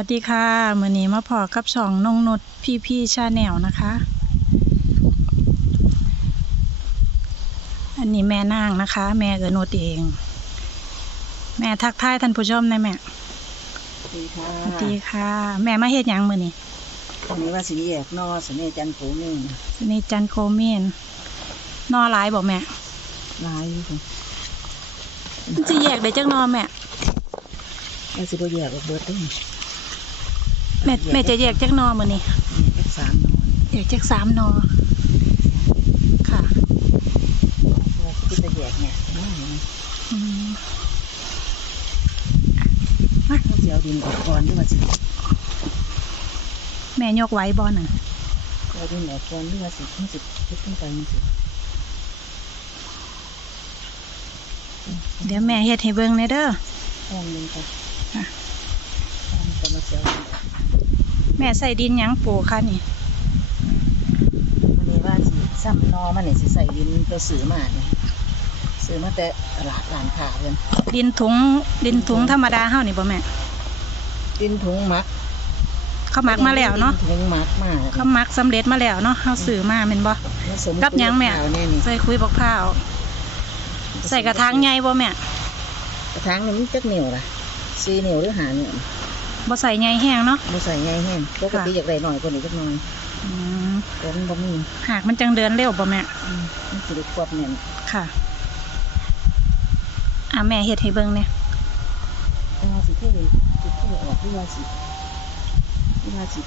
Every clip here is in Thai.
วัสดีค่ะมือนี้มาพอกับช่องนงนุดพี่พี่ชาแนลนะคะ อันนี้แม่นางนะคะ แม่เอินุดเอง แม่ทักทายท่านผู้ชมได้แม่ดีค่ะสวัสดีค่ะ แม่มาเฮ็ดหยังมือนี้ตอนนี้ว่าสิแยกนอสเนจันทร์ปูนี่สนิทจันโกเมนนอหลายบอกแม่ลายอยู่ค่ะมันจะแยกได้จักนอแม่ว่าสิบ่แยกออกเบิดเด้ แม่แม่จะแยกจักนอมือนี้นี่แยกสามนอนแยกจักสามนอค่ะว่าสิจะแยกเนี่ยน้อยนะอืมว่าสิเอาดินออกก่อนหรือว่าสิแม่ยกไว้บอน่ะเอาดินออกก่อนหรือว่าสิมันสิคิดขึ้นไปมันสิเดี๋ยวแม่เฮ็ดให้เบิ่งเลยเด้อห้องหนึงค่ะค่ะห้องก็มาเสีย แม่ใส่ดินหยังปลูกค่ะนี่วันนี้ว่าสิซ้ำนอมันนี่สิใส่ดินเราซื้อมาเนี่ยซื้อมาแต่ตลาดร้านค้าเพิ่นดินถุงดินถุงธรรมดาเฮานี่บ่แม่ดินถุงหมักเขามักมาแล้วเนาะดิถุงหมักมาเขามักสำเร็จมาแล้วเนาะเฮาซื้อมาแม่นบ่ผสมกับหยังแม่ข้าวเนี่ยนี่ใส่คุยบักพร้าวใส่กระถางใหญ่บ่แม่กระถางนี่มันจักนิ้วล่ะสี่นิ้วหรือห้านิ้ว บ่ใส่ใหญ่แห้งเนาะบ่ใส่ใหญ่แห้งปกติค่ะอยากได้หน่อยกว่านี้จักหน่อยอืมแต่มันบ่มีหากมันจังเดินเร็วบ่แม่อืมมันสิได้ควบเนี่ยค่ะอะแม่เฮ็ดให้เบิ่งเนี่ยแต่ว่าสิเท่สิเท่ออกที่ว่าสิที่ว่าสิ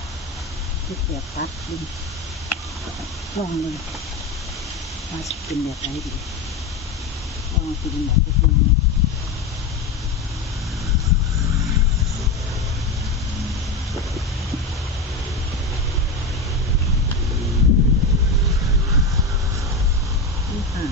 สิเปียกปัดดินลองเลยว่าสิเป็นแบบไหนดีลองสิเป็นแบบจักหน่อยนี่ค่ะ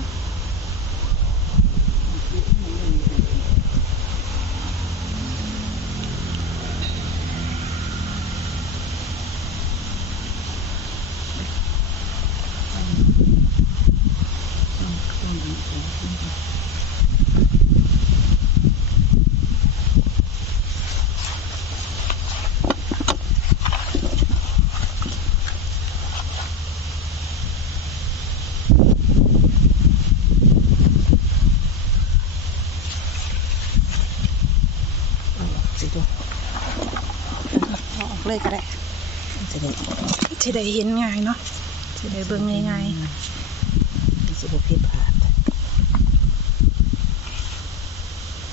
สิตัว เอาออกเลยก็ได้สิได้สิได้เห็นง่ายเนาะสิได้เบิ่งง่ายสิบ่ผิดพลาด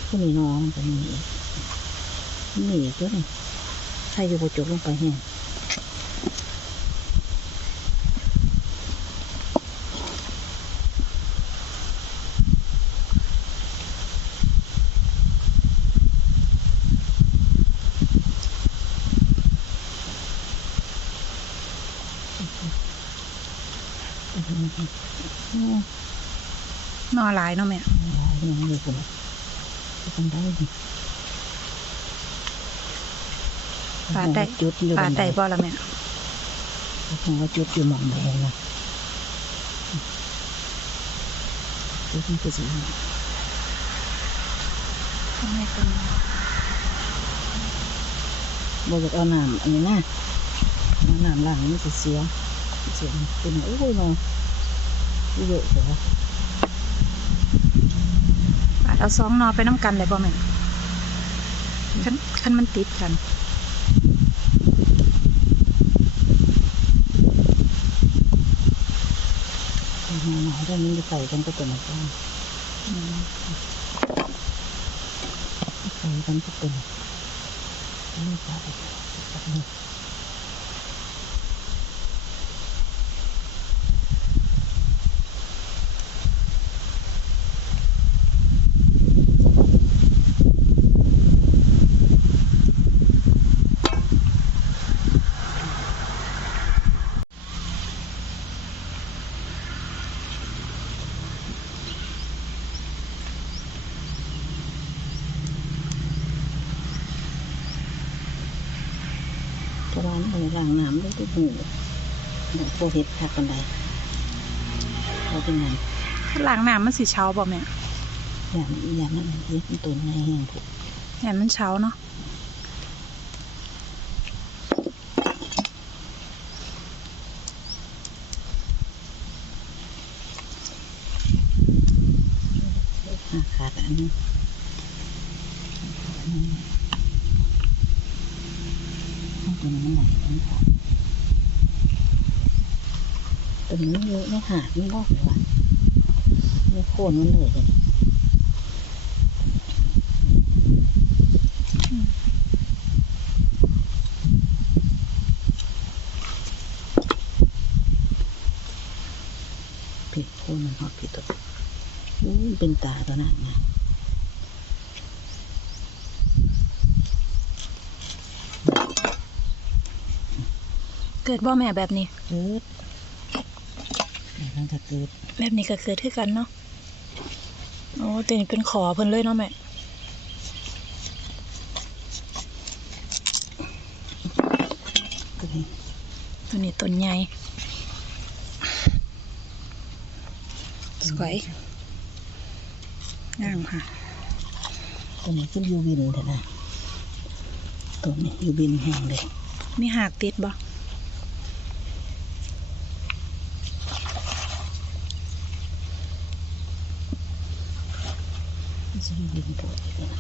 ผู้มีน้องก็มีอีกมีอีกตัวหนึงใครจะบ่จกลงไปแห้ง ๆน อหลายเนาะแม่ยังอยู่คนละจะทำได้ดิปาดได้จุดอยู่ปาดได้บ่ล่ะแม่ผมว่าจุดอยู่หมองแดงนะจุดนี่คือสิไม่เป็นบ่อยากเอาน้ำอันนี้นะเอาน้ำล้างมันจะเสียเสียเป็นโอ้ยมาเยอะเหรอปา ดเอาสองนอไปน้ำกันเลยบ่แม่คันคันมันติดกันหน่อยๆได้มันจะใส่กันก็เป็นอะไรอืมใส่กันก็เป็นนี่ใส่ ทุกมือโควิดทักกันใดเขาเป็นไงล้างน้ำมันสีเช้าบ่แม่อย่างอย่ามันเฮ็ดตุนในแห้งถูกอย่ามันเช้าเนาะขาดอันนี้ต้องตัวนี้มันไหลทั้งขาด นตันี้เยอะไม่หาดไม่บอกเลยว่ะไม่โค่นมันเลยเลยผิดโค่นมันหอดผิดตัวอู้เป็นตาตัวนั้นไงเกิดบ่แม่แบบนี้เกิด เดี๋ยวมันจะเกิดแบบนี้ก็เกิดคือกันเนาะโอ้แต่นี่เป็นขอเพิ่นเลยเนาะแม่ตัวนี้ตัวนี้ต้นใหญ่สวยงามค่ะตัวนี้ขึ้นยูบินเถอะนะตัวนี้ยูบินแห้งเลยมีหากติดบ่ มันจะยูบินตัวนี้เลยนะ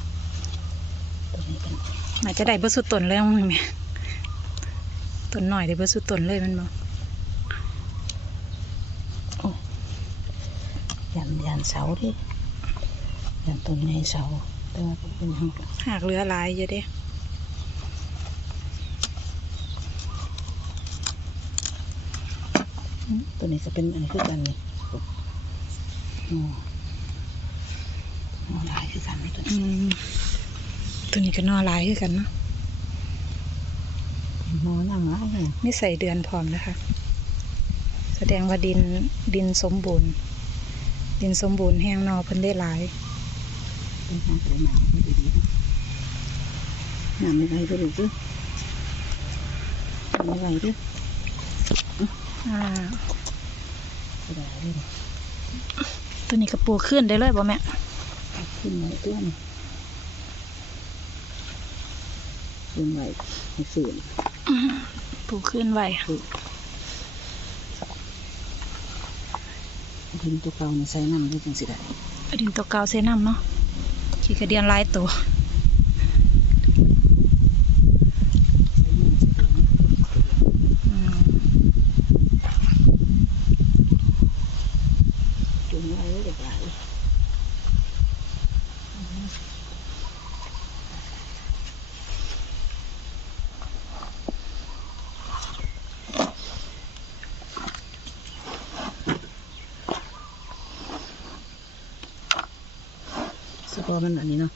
ตัวนี้เป็น อา จจะได้เบ่สุดต้นเลยมั้งแม่ต้นหน่อยได้เบ่สุดต้นเลยแมันบ่โอ้ยันยันเสาดิยันต้นในเสาแต่ว่าก็เป็นห้องหากเหลือหลายอยู่เด้ตัวนี้ก็เป็นอันคือกันนี่โอ้โอ้หลายคือกันนี่ตัวอืนี้ม ตัวนี้ก็นอหลายคือกันเนาะมอนั่งร้ายเลยไม่ใส่เดือนพร้อมนะคะ แสดงว่าดินดินสมบูรณ์ ดินสมบูรณ์แห้งนอเพิ่นได้หลายเป็นทางไปหนาวไม่ดีดีนะน้ำไม่ไหลก็ดูสิน้ำไม่ไหลดิอ่ากระดาษเลยตัวนี้ก็ปลูกขึ้นได้เลยบ่แม่ขึ้นไหวตัวนี่ ขึ้นไหวให้ฝืนปลูกขึ้นไว้ดินตัวเก่านี่ใส่น้ำด้วยจังสิได้เอาดินตัวเก่าเซน้ำเนาะขี้กระเดียนหลายตัว ใส่น้ำใส่ตัวนี้ อืม จุ่มไว้ไว้เด็กหลาย สกอร์มันอันนี้เนาะ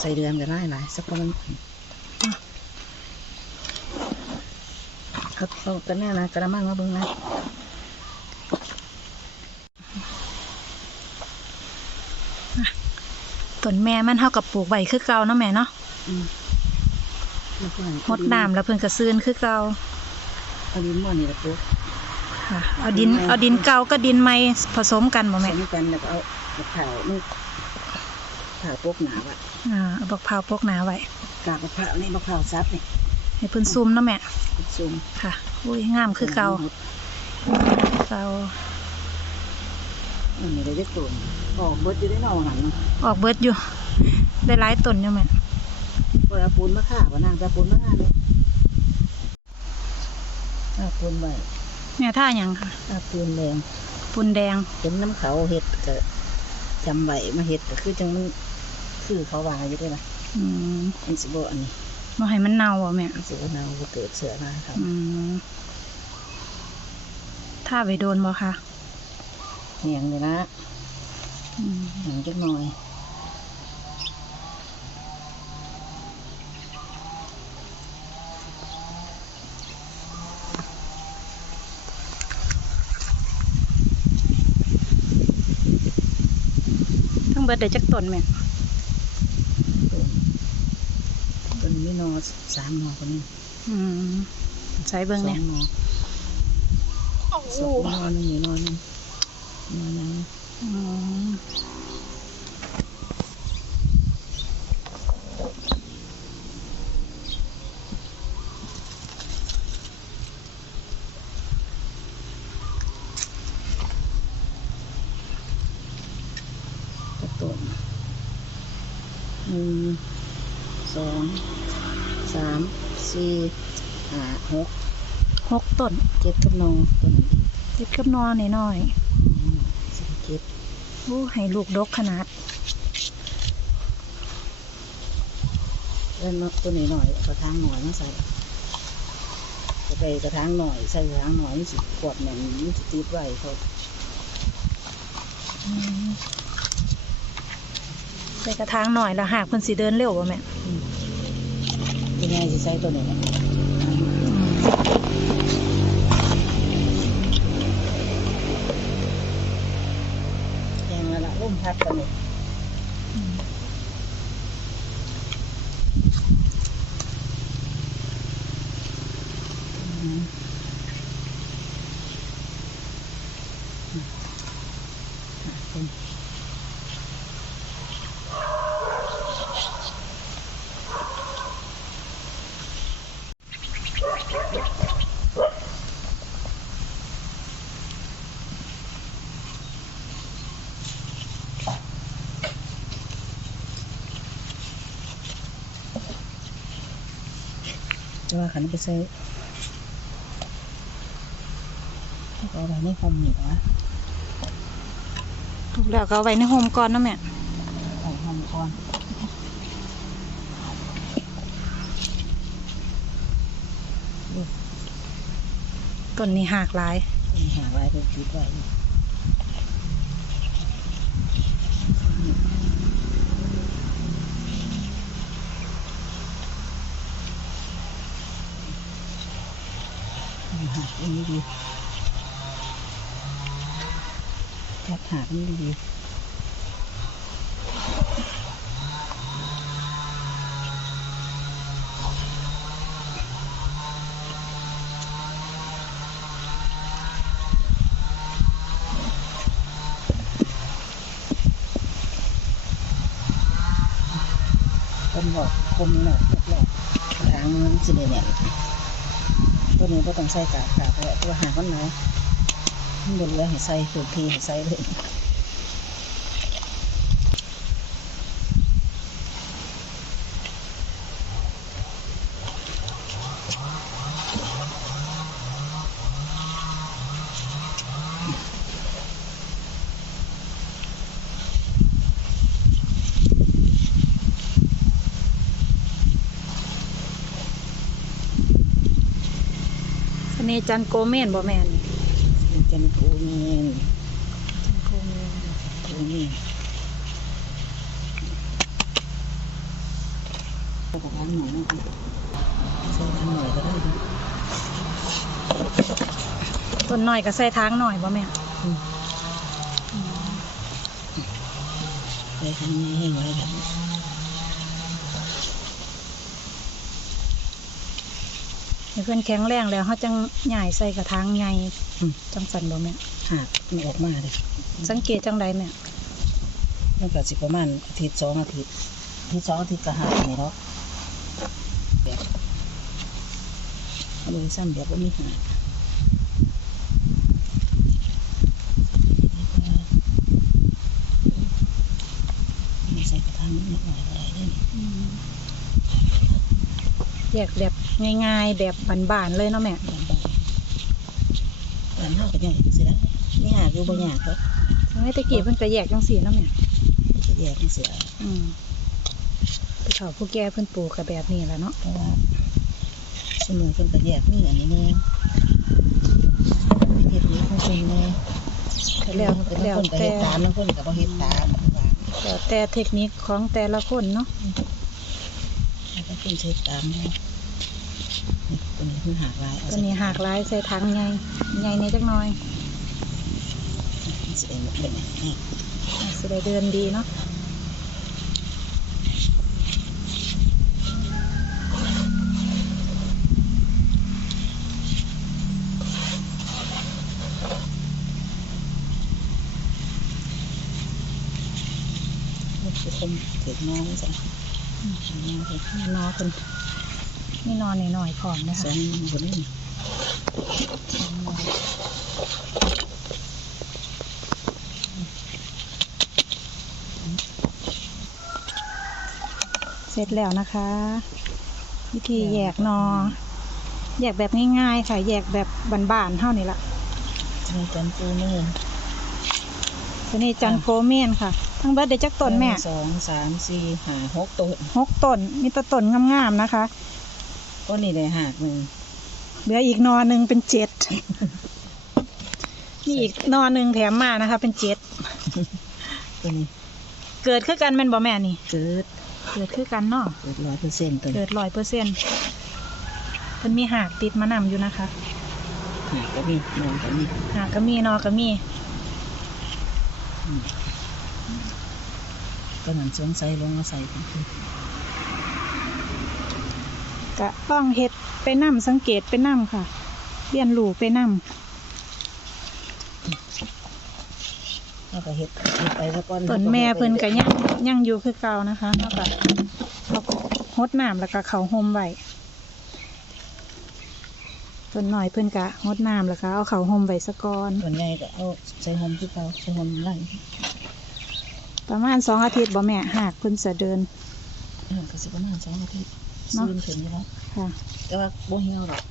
ใส่เดือนก็ได้หลายสกอร์มันครับเอากันแน่นะกระมังมาเบิ่งนะต้นแม่มันเท่ากับปลูกไว้คือเก่าเนาะแม่เนาะอืมหดน้ำแล้วเพิ่นก็ซื่นคือเก่าเอาดินม่วนนี่ละปุ๊บ ค่ะเอาดินเอาดินเก่ากับดินใหม่ผสมกันบ่ใส่แม่กันแล้วก็เอากระเพรานี่ผ่าปกหนาวอะอ่าเอาบักพร้าวพกหนาไว้กากกระเพรานี่มะพร้าวซับนี่ให้เพิ่นซุ่มเนาะแม่ซุ่มค่ะอุ้ยงามคือเก่าเก่าอันนี้ได้ได้ตุ่นออกเบิดอยู่ได้นอกหันเนาะออกเบิดอยู่ ได้หลายต้นอยู่แม่เวลาปูนมะข่าบ่นางแต่ปูนมะข่าเลยอาปูนใบแม่ท่าหยังค่ะอาปูนแดงปุนแดงเห็นน้ำเขาเห็ดก็จำไว้มาเห็ดก็คือจังมันคือเขาวาอยู่ด้วยนะอืมมันสิบ่อันนี้บ่ให้มันเน่าอะแม่มันสิบ่นาวบ่เกิดเสือนะครับอืมท่าไปโดนบ่คะแหงเลยนะอืมแหงจักหน่อย เบิดได้จักต้นแม่ต้นนี้นอสามนอคนนี้อืมใส่เบิ่งสอเนี่ยงนอสองนอหนึ่งอยู่นอหนึงนอหนึง อืม สองสามสี่ห้าหก หก ต้นเจ็ดกับน้องตัวนั้นอีกเจ็ดกับนอน้อยอืมสิบเจ็ดๆโอ้ให้ลูกดกขนาดแล้วนกตัวนี้หน่อยเอากระถางหน่อยมาใส่จะไปกระถางหน่อย ใส่กระถางหน่อยมันสิกวดแน่นมันสิติดไว้เขาอืมใส่กระถางหน่อยแล้วหากเพิ่นสิเดินเร็วบ่แม่ยังไงสิใส่ตัวนี้ แล้วล วนี้อืมอืมอะเป็นจะว่าขันไปซื้อเอาไปในคอมนี่วะถูกแล้วก็เอาไว้ในโฮมก่อนเนาะแม่เอาคอมก่อนต้นนี้หากหลายมีหาไว้เป็นชุดไว้ หักอันนี้ดีจับหักนี่ดีคนบอกคมหลอกหลอกทางมันสิเนี่ย ตัวนี้ก็ต้องใส่กาบกาบแล้วตัวหางก้อนหนาวมันบนเรือให้ใส่ตัวพีให้ใส่เลย อันนี้จันโกเมนบ่แม่นี่มันจะมีกูเมนจันโกเมนกูเมนก็บอกว่าหน่อยนะใส่ทางหน่อยก็ได้ดิต้นน้อยก็ใส่ทางหน่อยบ่แม่อืมใส่ทางนี้ให้ไว้แบบ ให้เพิ่นแข็งแรงแล้วเฮาจังใหญ่ใส่กระถางใหญ่อืม จังสันบ่แม่หากมันออกมาเลยสังเกตจังใดแม่มันก็สิประมาณอาทิตย์สองอาทิตย์อาทิตย์สองอาทิตย์ก็หากนี่เนาะแบบเอาเลยซ้ำแบบว่ามีหากมันใส่กระถางนิดหน่อยก็ได้เด้นี่แยกแบบ ง่ายๆ แบบบานๆเลยเนาะแม่บ้านบ้านบ้านเฮาก็ยังสิละนี่หากอยู่บ่ยากก็สมัยตะกี้เพิ่นก็แยกจังซี่เนาะแม่จะแยกจังซี่ละอืมผู้เฒ่าผู้แก่เพิ่นปลูกก็แบบนี้แหละเนาะเพราะว่าสมุนเพิ่นก็แยกมีอันนี้แน่เฮ็ดนี้ของเพิ่นแน่ก็แล้วแต่แล้วคนก็แต่เฮ็ดตามบางคนก็บ่เฮ็ดตามว่าแล้วแต่เทคนิคของแต่ละคนเนาะแล้วก็คนเฮ็ดตามเนาะนี่ ตัวนี้คือหากลายตัวนี้หากหลายใส่ถังใหญ่ใหญ่ในจักหน่อยมันสิได้หมดเลยนี่สิได้เดินดีเนาะมันสิคมถึงน้อยจ้ะน้อยเลยนี่นอเพิ่น นี่นอนหน่อยๆพร้อมนะสอคะงคนนี้สร็จแล้วนะคะ วิธีแยกนอ แยกแบบง่ายๆค่ะ แยกแบบบานๆเท่านี้ละมีจันปูมือตัวนี้จันโฟเมียนค่ะ ทั้งเบิดเดจักต้นแม่หงสองสามสี่ห้าหกต้นหกต้นมีแต้นต้นงามๆนะคะ ก็นี่ได้หากหนึ่งเหลืออีกนอหนึ่งเป็นเจ็ดมีอีกนอหนึ่งแถมมานะคะ เป็นเจ็ด ตัวนี้เกิดขึ้นกันแม่นบ่แม่นี่ เกิด เกิดขึ้นกันเนาะ เกิดร้อยเปอร์เซ็นต์ตัวเกินี้ดร้อยเปอร์เซ็นต์มันมีหากติดมานำอยู่นะคะ หากก็มีนอนก็มีหากก็มีนอก็มีก็นั่นสวงใส่ลงมาใส่ก็ ต้องเฮ็ดไปนํสังเกตไปนํค่ะ เรียนรู้ไปนํแล้วก็เฮ็ดเฮ็ดไปแล้วก่อนต้นแม่เพิ่นก็ยังยังอยู่คือเก่านะคะแล้วก็เอาหดน้ำแล้วก็เขาห่มไว้ต้นหน่อยเพิ่นก็หดน้ำแล้วก็เอาเขาห่มไว้ซะก่อนส่วนใหญ่ก็เอาใส่หอมที่เขาใส่หอมไล่ประมาณสองอาทิตย์บ่แม่หากเพิ่นจะเดินเออก็สิประมาณสองอาทิตย์ เนาะซื้อขึ้นอยู่แล้วค่ะแต่ว่าบ่เหี่ยวหรอก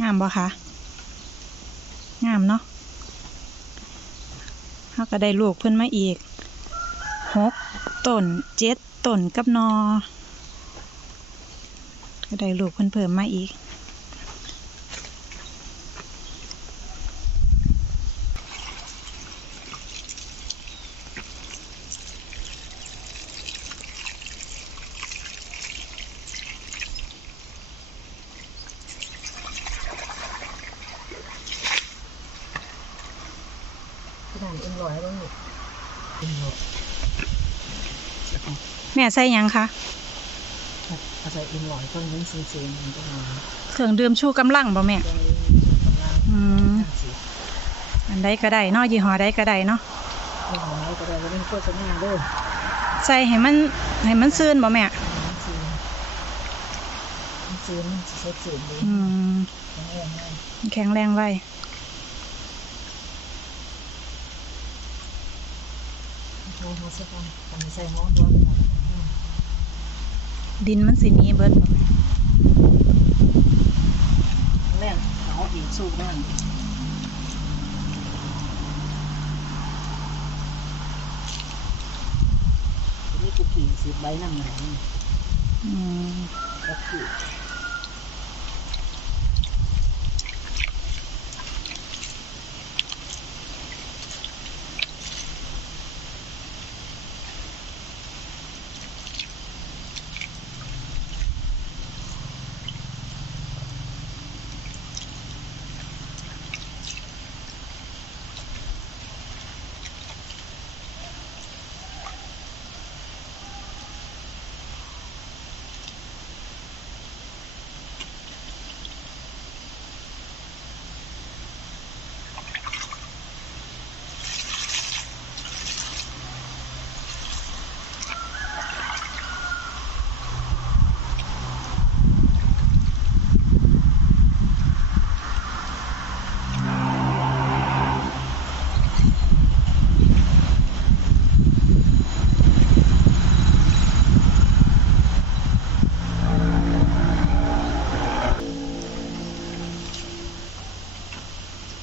งามบ่คะงามเนาะเขาก็ได้ลูกเพิ่นมาอีกหกต้นเจ็ดต้นกับนอก็ได้ลูกเพิ่นเพิ่มมาอีก ที่ด่านเอ็นร้อยบ้างนี่เอ็นร้อย แม่ใส่หยังคะเอาใส่เอ็นร้อยต้นนึงซีซีมันก็มาเครื่องดื่มชูกำลังบ่แม่แกงกำลังอืมห้าสิบอันใดก็ได้เนาะยี่ห้อใดก็ได้เนาะไม่หอมก็ได้ก็เป็นโฆษณาเด้อใส่ให้มันให้มันซื่นบ่แม่ซีซีมันสิสดชื่นดีอืมแข็งแรงง่ายแข็งแรงไว้ หอมหอมสักคำทำให้ใส่หอม ดินมันสิหนี้เบิดบ่แม่แรงเอาอีกสูบนั่นนี่กูขี่สิบใบนั่งไหนอืมก็ขี่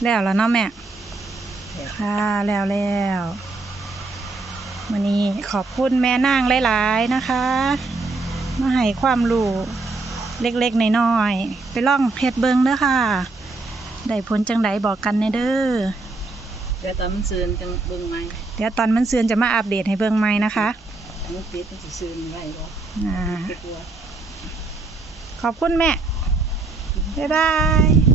แล้วแล้วเนาะแม่ ค่ะแล้วแล้ววันนี้ขอบคุณแม่นางหลายๆนะคะ มาให้ความรู้เล็กๆน้อยๆไปล่องเฮ็ดเบิงเด้อค่ะได้ผลจังไดบอกกันในเด้อเดี๋ยวตอนมันเสือนจังเบิ่งไหมเดี๋ยวตอนมันเสื่อนจะมาอัปเดตให้เบิงใหม่นะคะมันปิดมันสิเสือนไว้บ่อ่ากลัวขอบคุณแม่บ๊ายบาย